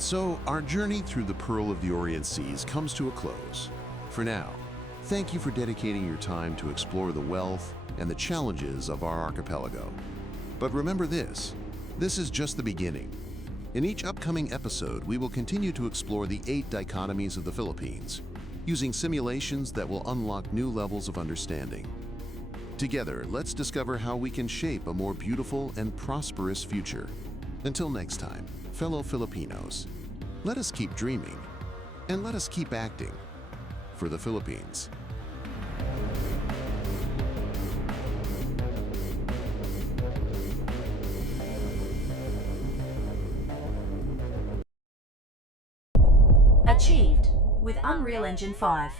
And so our journey through the Pearl of the Orient Seas comes to a close. For now, thank you for dedicating your time to explore the wealth and the challenges of our archipelago. But remember this is just the beginning. In each upcoming episode, we will continue to explore the 8 dichotomies of the Philippines, using simulations that will unlock new levels of understanding. Together, let's discover how we can shape a more beautiful and prosperous future. Until next time, fellow Filipinos, let us keep dreaming and let us keep acting for the Philippines. Achieved with Unreal Engine 5.